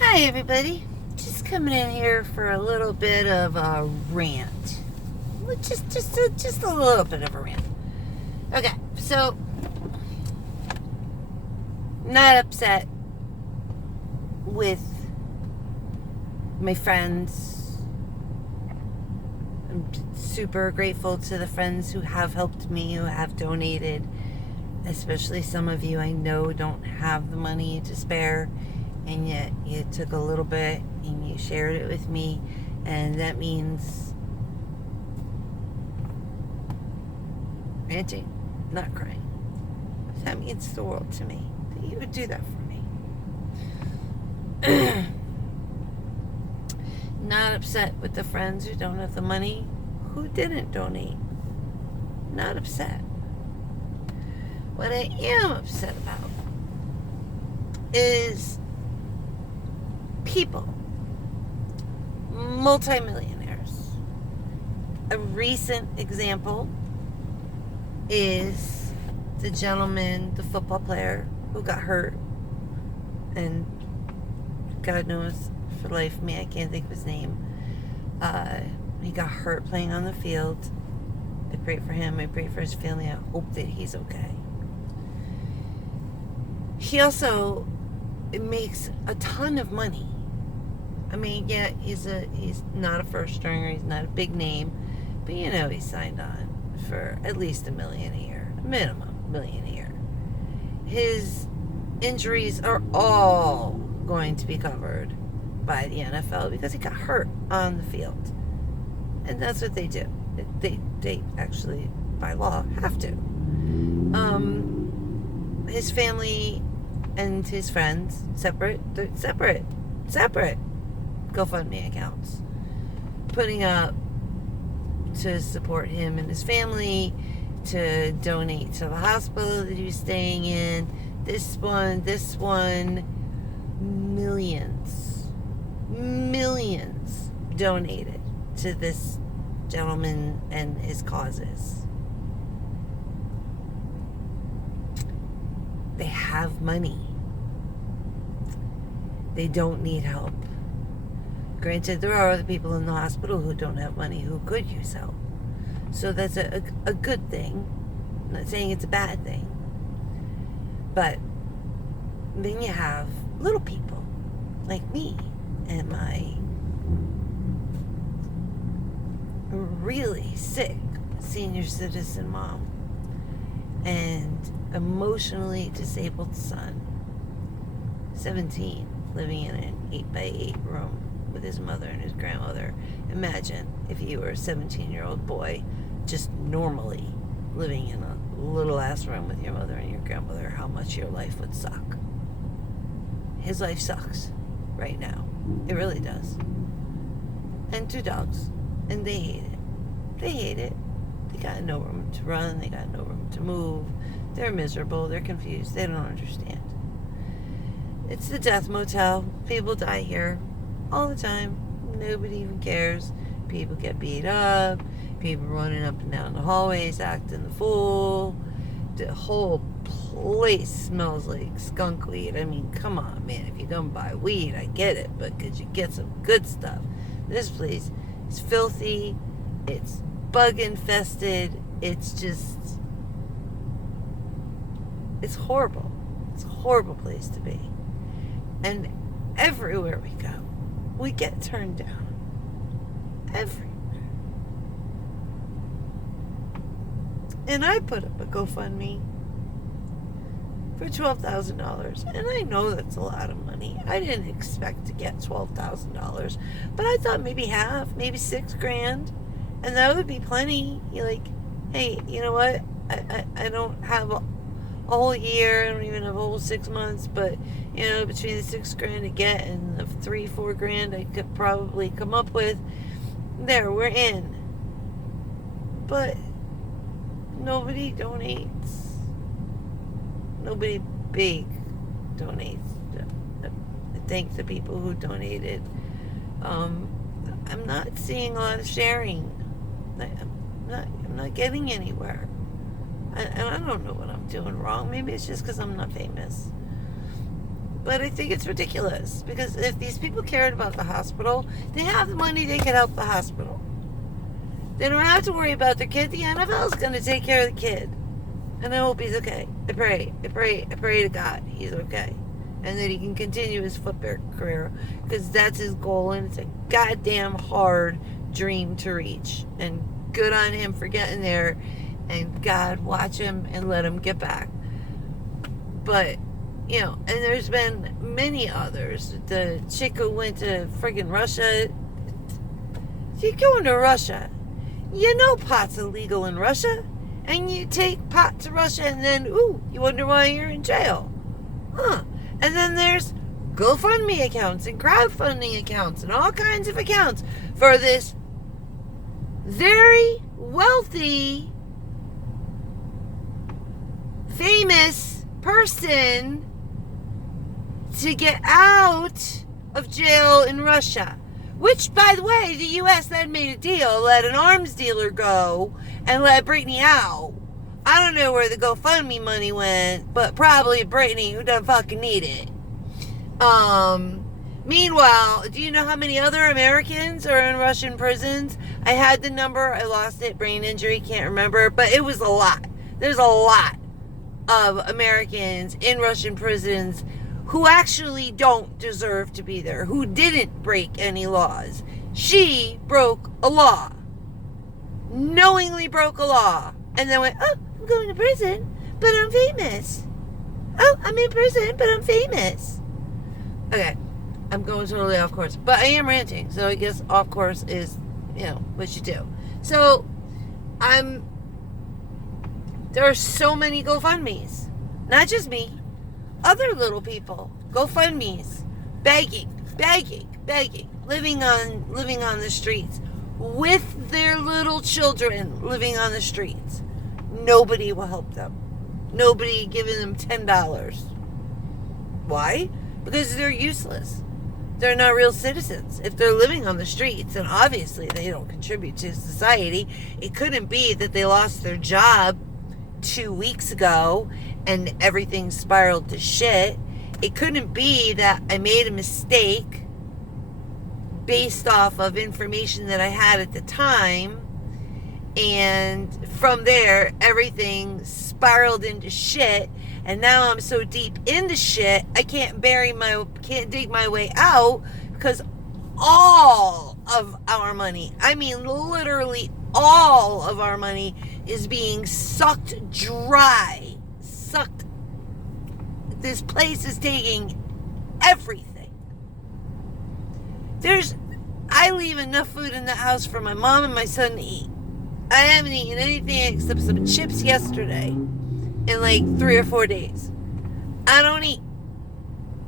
Hi everybody, just coming in here for a little bit of a rant. Well, just a little bit of a rant. Okay, so not upset with my friends. I'm super grateful to the friends who have helped me, who have donated. Especially some of you I know don't have the money to spare, and yet you took a little bit and you shared it with me, and that means ranting, not crying. That means the world to me that you would do that for me. Not upset with the friends who don't have the money, who didn't donate. Not upset. What I am upset about is people, multimillionaires. A recent example is the gentleman, the football player who got hurt, and God knows for the life of me I can't think of his name. He got hurt playing on the field. I pray for him, I pray for his family, I hope that he's okay. He also makes a ton of money. I mean, yeah, he's not a first stringer, he's not a big name, but you know he signed on for at least $1 million a year, minimum $1 million a year. His injuries are all going to be covered by the NFL because he got hurt on the field, and that's what they do. They actually by law have to. His family and his friends separate GoFundMe accounts, putting up to support him and his family, to donate to the hospital that he was staying in. This one, millions donated to this gentleman and his causes. They have money. They don't need help. Granted, there are other people in the hospital who don't have money who could use help. So that's a good thing. I'm not saying it's a bad thing. But then you have little people like me and my really sick senior citizen mom and emotionally disabled son, 17, living in an 8x8 room with his mother and his grandmother. Imagine if you were a 17-year-old boy just normally living in a little ass room with your mother and your grandmother, how much your life would suck. His life sucks right now. It really does. And 2 dogs, and they hate it. They hate it. They got no room to run, they got no room to move. They're miserable, they're confused, they don't understand. It's the death motel. People die here all the time. Nobody even cares. People get beat up, people running up and down the hallways acting the fool. The whole place smells like skunk weed. I mean, come on, man. If you're gonna buy weed, I get it, but could you get some good stuff? This place is filthy. It's bug infested. It's horrible. It's a horrible place to be. And everywhere we go, we get turned down. Everywhere. And I put up a GoFundMe for $12,000. And I know that's a lot of money. I didn't expect to get $12,000. But I thought maybe half, maybe $6,000. And that would be plenty. You're like, hey, you know what? I don't have a whole year. I don't even have a whole 6 months. But, you know, between the $6,000 to get and the $3-4,000 I could probably come up with, there, we're in. But nobody donates. Nobody big donates. I thank the people who donated. I'm not seeing a lot of sharing. I'm not getting anywhere. And I don't know what I'm doing wrong. Maybe it's just because I'm not famous. But I think it's ridiculous, because if these people cared about the hospital, they have the money, they can help the hospital. They don't have to worry about their kid. The NFL is going to take care of the kid. And I hope he's okay. I pray to God he's okay. And that he can continue his football career, because that's his goal, and it's a goddamn hard dream to reach. And good on him for getting there, and God, watch him and let him get back. But, you know, and there's been many others. The chick who went to friggin' Russia. You're going to Russia. You know pot's illegal in Russia. And you take pot to Russia, and then, ooh, you wonder why you're in jail. Huh. And then there's GoFundMe accounts and crowdfunding accounts and all kinds of accounts for this very wealthy, famous person to get out of jail in Russia. Which, by the way, the U.S. then made a deal, let an arms dealer go and let Britney out. I don't know where the GoFundMe money went, but probably Britney, who doesn't fucking need it. Meanwhile, do you know how many other Americans are in Russian prisons? I had the number, I lost it, brain injury, can't remember, but it was a lot. There's a lot of Americans in Russian prisons who actually don't deserve to be there, who didn't break any laws. She broke a law. Knowingly broke a law. And then went, oh, I'm going to prison, but I'm famous. Oh, I'm in prison, but I'm famous. Okay, I'm going totally off course. But I am ranting, so I guess off course is, you know, what you do. So, there are so many GoFundMes. Not just me. Other little people. GoFundMes. Begging. Living on the streets. With their little children living on the streets. Nobody will help them. Nobody giving them $10. Why? Because they're useless. They're not real citizens. If they're living on the streets, and obviously they don't contribute to society, it couldn't be that they lost their job 2 weeks ago and everything spiraled to shit. It couldn't be that I made a mistake based off of information that I had at the time, and from there everything spiraled into shit, and now I'm so deep into shit I can't dig my way out, because all of our money, I mean literally all of our money, is being sucked dry. This place is taking everything. I leave enough food in the house for my mom and my son to eat. I haven't eaten anything except some chips yesterday in like 3 or 4 days. I don't eat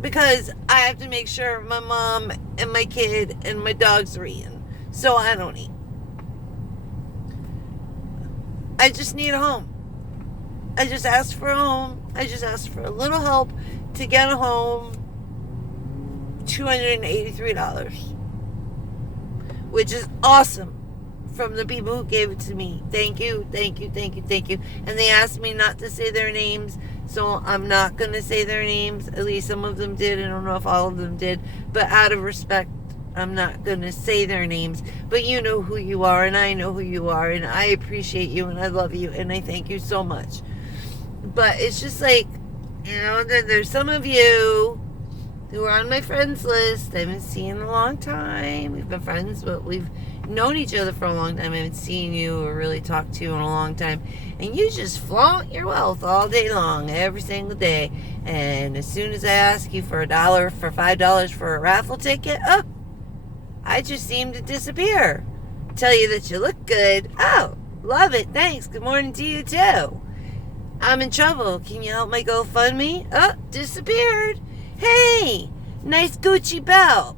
because I have to make sure my mom and my kid and my dogs are eating. So I don't eat. I just need a home. I just asked for a home. I just asked for a little help to get a home. $283. Which is awesome from the people who gave it to me. Thank you. And they asked me not to say their names, so I'm not going to say their names. At least some of them did. I don't know if all of them did. But out of respect, I'm not going to say their names. But you know who you are, and I know who you are, and I appreciate you, and I love you, and I thank you so much. But it's just like, you know, there's some of you who are on my friends list I haven't seen in a long time. We've been friends, but we've known each other for a long time. I haven't seen you or really talked to you in a long time. And you just flaunt your wealth all day long, every single day. And as soon as I ask you for $5 for a raffle ticket, I just seem to disappear. Tell you that you look good. Oh, love it. Thanks. Good morning to you too. I'm in trouble. Can you help my GoFundMe? Oh, disappeared. Hey, nice Gucci belt.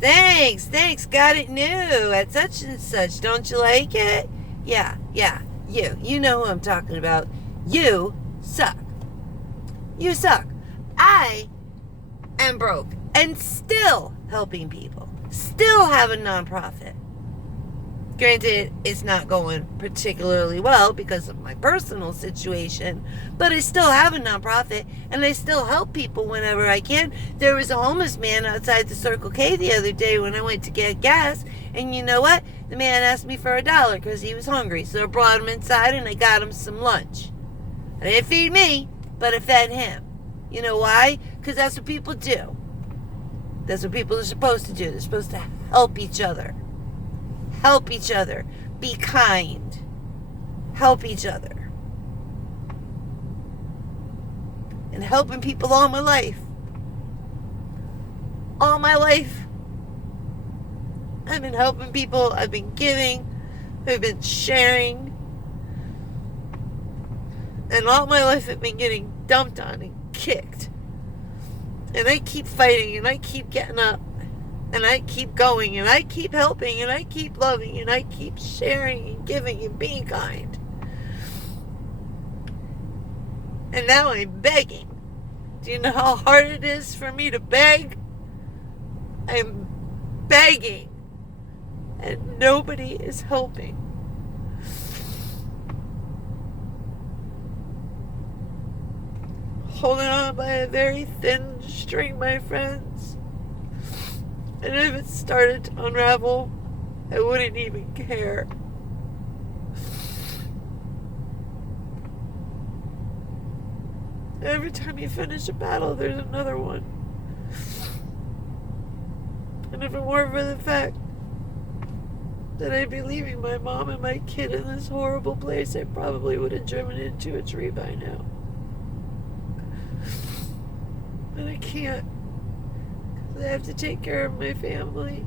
Thanks. Got it new at such and such. Don't you like it? Yeah. You know who I'm talking about. You suck. I am broke and still helping people. Still have a nonprofit. Granted, it's not going particularly well because of my personal situation, but I still have a nonprofit and I still help people whenever I can. There was a homeless man outside the Circle K the other day when I went to get gas, and you know what? The man asked me for $1 because he was hungry, so I brought him inside and I got him some lunch. I didn't feed me, but I fed him. You know why? Because that's what people do. That's what people are supposed to do. They're supposed to help each other. Help each other. Be kind. Help each other. And helping people all my life. All my life. I've been helping people. I've been giving. I've been sharing. And all my life I've been getting dumped on and kicked. And I keep fighting and I keep getting up. And I keep going, and I keep helping, and I keep loving, and I keep sharing and giving and being kind. And now I'm begging. Do you know how hard it is for me to beg? I'm begging, and nobody is helping. Holding on by a very thin string, my friends. And if it started to unravel, I wouldn't even care. Every time you finish a battle, there's another one. And if it weren't for the fact that I'd be leaving my mom and my kid in this horrible place, I probably would have driven into a tree by now. But I can't. I have to take care of my family.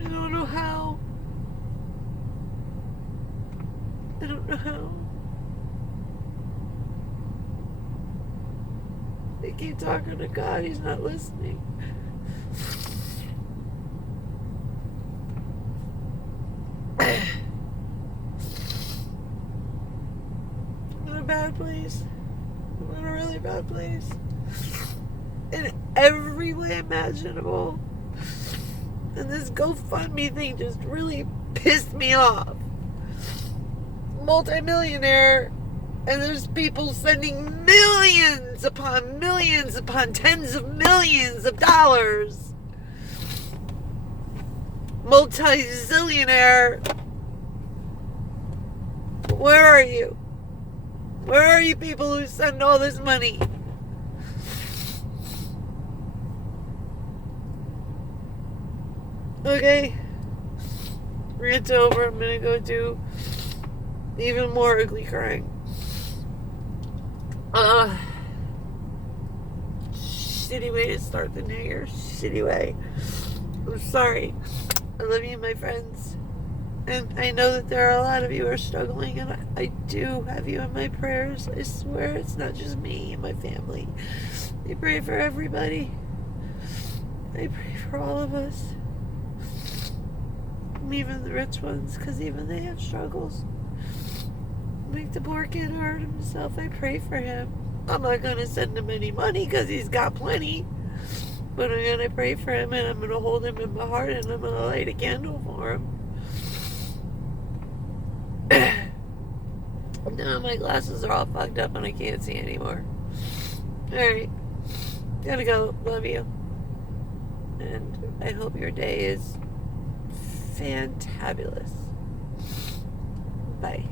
I don't know how. I don't know how. I keep talking to God. He's not listening. I'm in a bad place. I'm in a really bad place. In every way imaginable. And this GoFundMe thing just really pissed me off. Multi-millionaire, and there's people sending millions upon tens of millions of dollars. Multi-zillionaire. Where are you? Where are you people who send all this money? Okay, rant's over. I'm gonna go do even more ugly crying. Shitty way to start the new year. Shitty way. I'm sorry. I love you, my friends. And I know that there are a lot of you who are struggling, and I do have you in my prayers. I swear it's not just me and my family. I pray for everybody. I pray for all of us. Even the rich ones, because even they have struggles. Like the poor kid who hurt himself, I pray for him. I'm not going to send him any money because he's got plenty. But I'm going to pray for him, and I'm going to hold him in my heart, and I'm going to light a candle for him. Now my glasses are all fucked up and I can't see anymore. Alright. Gotta go. Love you. And I hope your day is fantabulous. Bye.